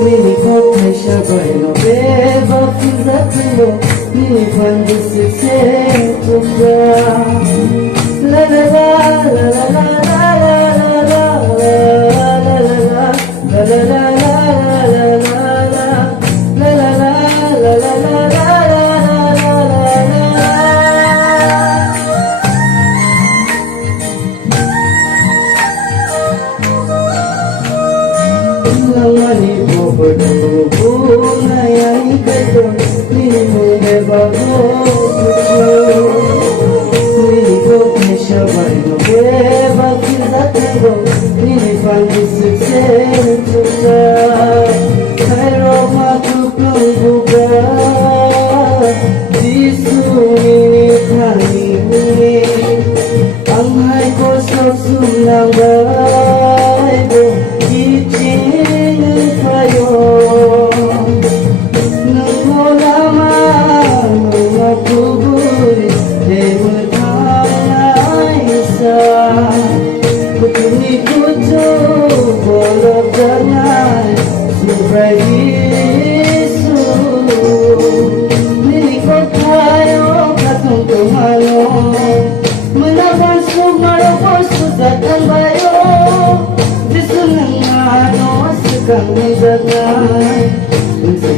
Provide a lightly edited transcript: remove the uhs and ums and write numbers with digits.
Mini ko kay siya bay no beba Kizatimo Ni fandu sikse tukya La la la la la la la la la la la la la Langani bodo bunga yang kato Nini mune bago Nini ko kesha baino beba Kizatimo Nini fandu sikse tukya Kairo matukang buka Jisu nini kani muni Ang hai ko sosum nang baibo Iching kayo Nang wala mga kuburi Dewa tayo isa Kutuni kuto Bolog jangan Subray Yesu Nilikot tayo Katong tumalo Menabang sumarapos Sudatan bayo Disunang ano Sekang nizagay Kung sa